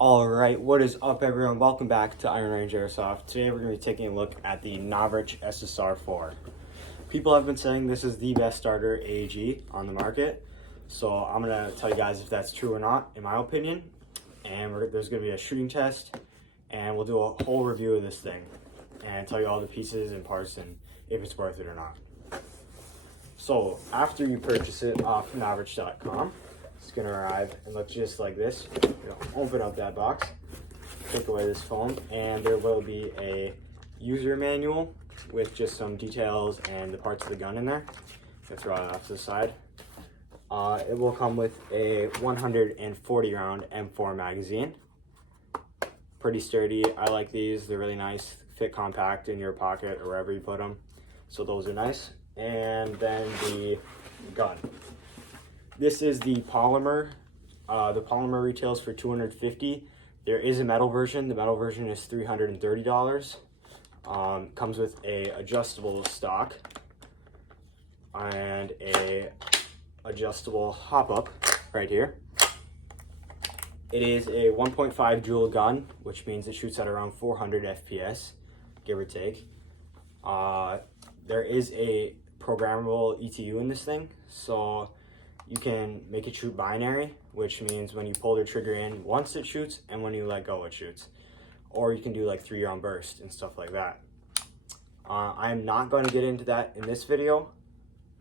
Alright, what is up everyone? Welcome back to Iron Range Airsoft. Today we're going to be taking a look at the Novritsch SSR-4. People have been saying this is the best starter AEG on the market. So I'm going to tell you guys if that's true or not, in my opinion. And there's going to be a shooting test. And we'll do a whole review of this thing. And tell you all the pieces and parts and if it's worth it or not. So after you purchase it off Novritsch.com, it's going to arrive and look just like this. Open up that box, take away this foam, and there will be a user manual with just some details and the parts of the gun in there. I'll throw it off to the side. It will come with a 140 round M4 magazine. Pretty sturdy. I like these. They're really nice. Fit compact in your pocket or wherever you put them. So those are nice. And then the gun. This is the polymer. The polymer retails for $250. There is a metal version. The metal version is $330. Comes with a adjustable stock and a adjustable hop-up right here. It is a 1.5 joule gun, which means it shoots at around 400 FPS, give or take. There is a programmable ETU in this thing, so you can make it shoot binary, which means when you pull the trigger in once it shoots and when you let go it shoots. Or you can do like 3-round burst and stuff like that. I am not going to get into that in this video,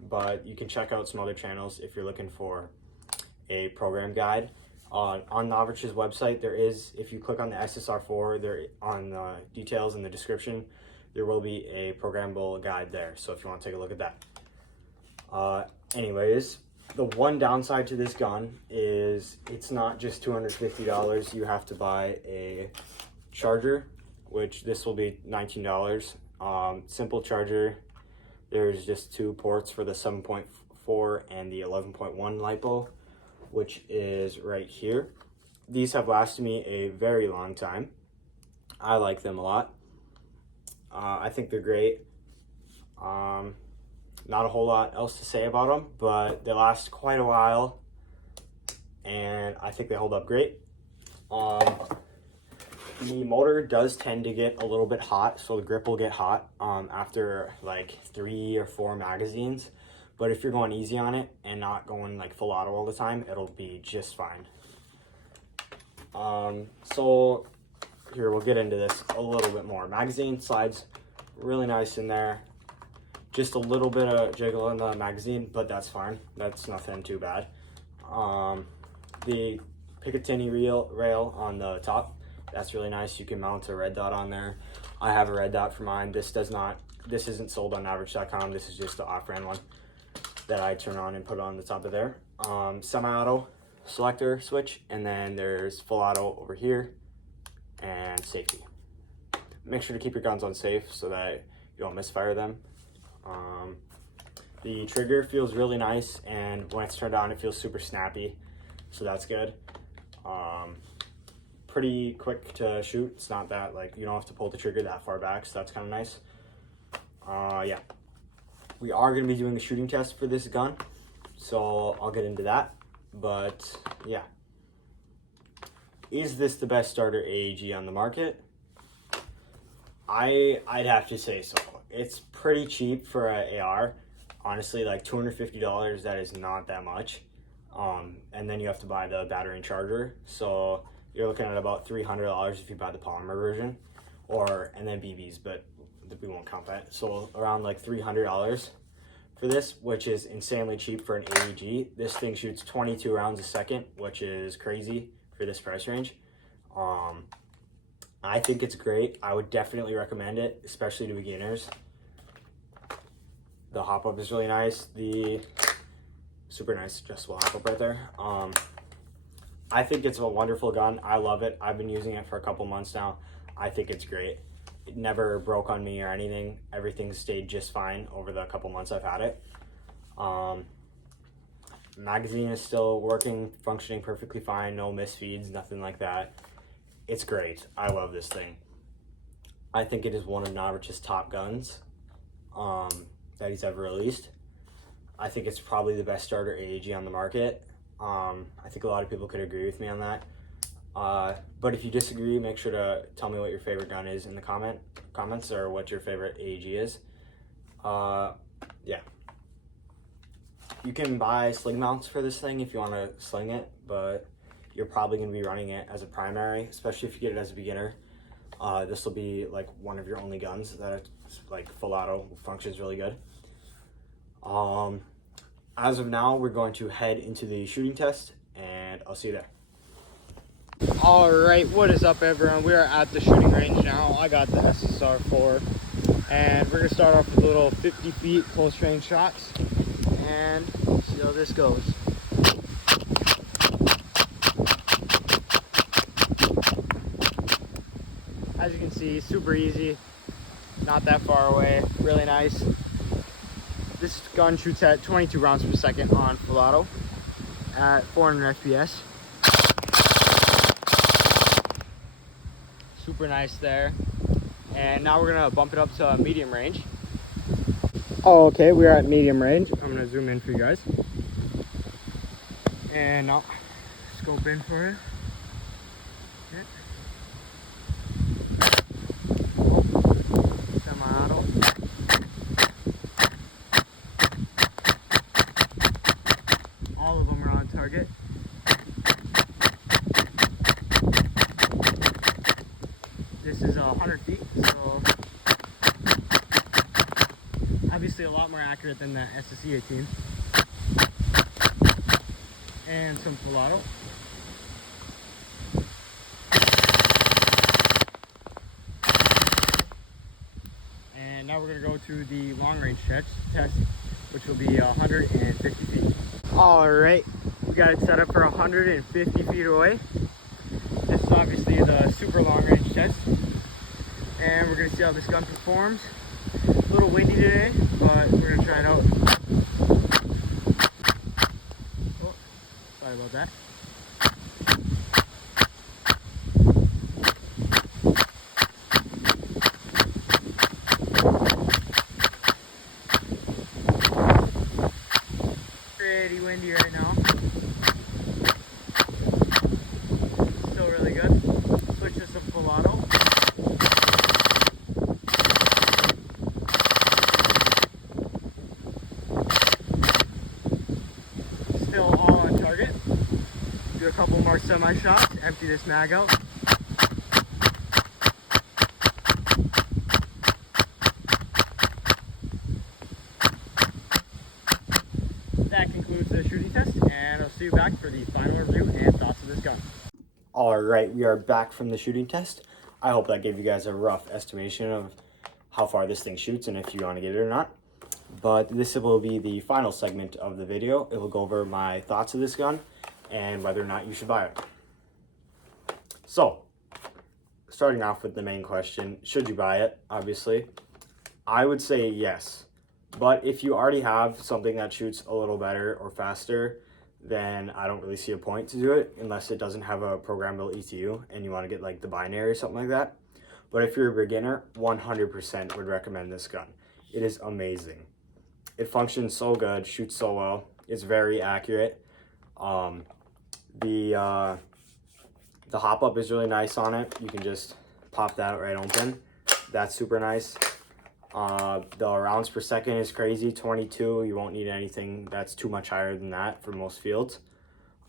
but you can check out some other channels if you're looking for a program guide. On Novritsch's website, there is, if you click on the SSR-4, there on the details in the description, there will be a programmable guide there. So if you want to take a look at that. Anyways, the one downside to this gun is it's not just $250. You have to buy a charger, which this will be $19. Simple charger. There's just 2 ports for the 7.4 and the 11.1 LiPo, which is right here. These have lasted me a very long time. I like them a lot. I think they're great. Not a whole lot else to say about them, but they last quite a while, and I think they hold up great. The motor does tend to get a little bit hot, so the grip will get hot after like 3 or 4 magazines, but if you're going easy on it and not going like full auto all the time, it'll be just fine. So here, we'll get into this a little bit more. Magazine slides really nice in there. Just a little bit of jiggle in the magazine, but that's fine. That's nothing too bad. The Picatinny rail on the top, that's really nice. You can mount a red dot on there. I have a red dot for mine. This isn't sold on Novritsch.com. This is just the off-brand one that I turn on and put on the top of there. Semi-auto selector switch, and then there's full auto over here, and safety. Make sure to keep your guns on safe so that you don't misfire them. The trigger feels really nice, and when it's turned on it feels super snappy, so that's good. Pretty quick to shoot. It's not that, like, you don't have to pull the trigger that far back, so that's kind of nice. Yeah, we are going to be doing a shooting test for this gun, so I'll get into that. But yeah, is this the best starter AEG on the market? I'd have to say so. It's pretty cheap for an AR. Honestly, like $250, that is not that much. And then you have to buy the battery and charger. So you're looking at about $300 if you buy the polymer version, and then BBs, but we won't count that. So around like $300 for this, which is insanely cheap for an AEG. This thing shoots 22 rounds a second, which is crazy for this price range. I think it's great. I would definitely recommend it, especially to beginners. The hop-up is really nice. The super nice adjustable hop-up right there. I think it's a wonderful gun. I love it. I've been using it for a couple months now. I think it's great. It never broke on me or anything. Everything stayed just fine over the couple months I've had it. Magazine is still working, functioning perfectly fine. No misfeeds, nothing like that. It's great. I love this thing. I think it is one of Novritsch's top guns that he's ever released. I think it's probably the best starter AEG on the market. I think a lot of people could agree with me on that. But if you disagree, make sure to tell me what your favorite gun is in the comments, or what your favorite AEG is. Yeah. You can buy sling mounts for this thing if you want to sling it, but you're probably going to be running it as a primary, especially if you get it as a beginner. This will be like one of your only guns that like full auto functions really good. As of now, we're going to head into the shooting test, and I'll see you there. All right, what is up, everyone? We are at the shooting range now. I got the SSR-4, and we're gonna start off with little 50 feet close range shots and see how this goes. As you can see, super easy, not that far away, really nice. This gun shoots at 22 rounds per second on full auto at 400 FPS. Super nice there. And now we're gonna bump it up to medium range. Oh, okay, we are at medium range. I'm gonna zoom in for you guys. And I'll scope in for you. Semi-auto. All of them are on target. This is 100 feet, so obviously a lot more accurate than the SSR-18. And some full auto. And now we're going to go to the long range test, which will be 150 feet. All right, we got it set up for 150 feet away. This is obviously the super long range test, and we're going to see how this gun performs. A little windy today, but we're going to try it out. Oh, sorry about that. Pretty windy right now. Still really good. Switch this to full auto. Still all on target. Do a couple more semi shots. Empty this mag out. That concludes the shooting test, and I'll see you back for the final review and thoughts of this gun. All right, we are back from the shooting test. I hope that gave you guys a rough estimation of how far this thing shoots and if you want to get it or not. But this will be the final segment of the video. It will go over my thoughts of this gun and whether or not you should buy it. So, starting off with the main question, should you buy it? Obviously, I would say yes. But if you already have something that shoots a little better or faster, then I don't really see a point to do it unless it doesn't have a programmable ECU and you want to get like the binary or something like that. But if you're a beginner, 100% would recommend this gun. It is amazing. It functions so good, shoots so well. It's very accurate. The hop up is really nice on it. You can just pop that right open. That's super nice. The rounds per second is crazy, 22. You won't need anything that's too much higher than that for most fields.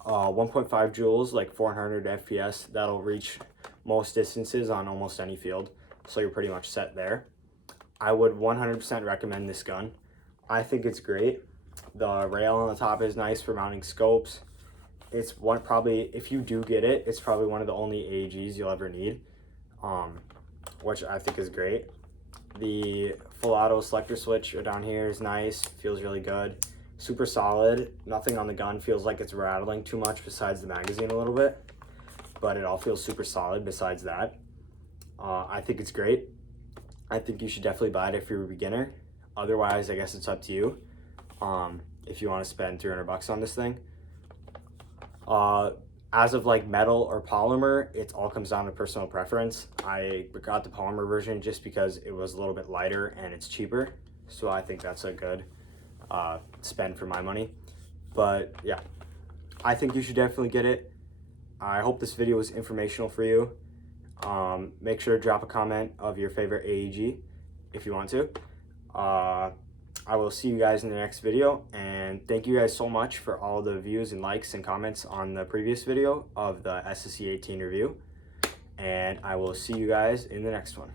1.5 joules, like 400 FPS, that'll reach most distances on almost any field, so you're pretty much set there. I would 100% recommend this gun. I think it's great. The rail on the top is nice for mounting scopes. It's probably, if you do get it, it's probably one of the only AEGs you'll ever need, which I think is great. The full auto selector switch down here is nice, feels really good. Super solid. Nothing on the gun feels like it's rattling too much besides the magazine a little bit, but it all feels super solid besides that. I think it's great. I think you should definitely buy it if you're a beginner. Otherwise, I guess it's up to you. If you want to spend 300 bucks on this thing. As of like metal or polymer, it all comes down to personal preference. I got the polymer version just because it was a little bit lighter and it's cheaper. So I think that's a good spend for my money. But yeah, I think you should definitely get it. I hope this video was informational for you. Make sure to drop a comment of your favorite AEG if you want to. I will see you guys in the next video, and thank you guys so much for all the views and likes and comments on the previous video of the SSE-18 review, and I will see you guys in the next one.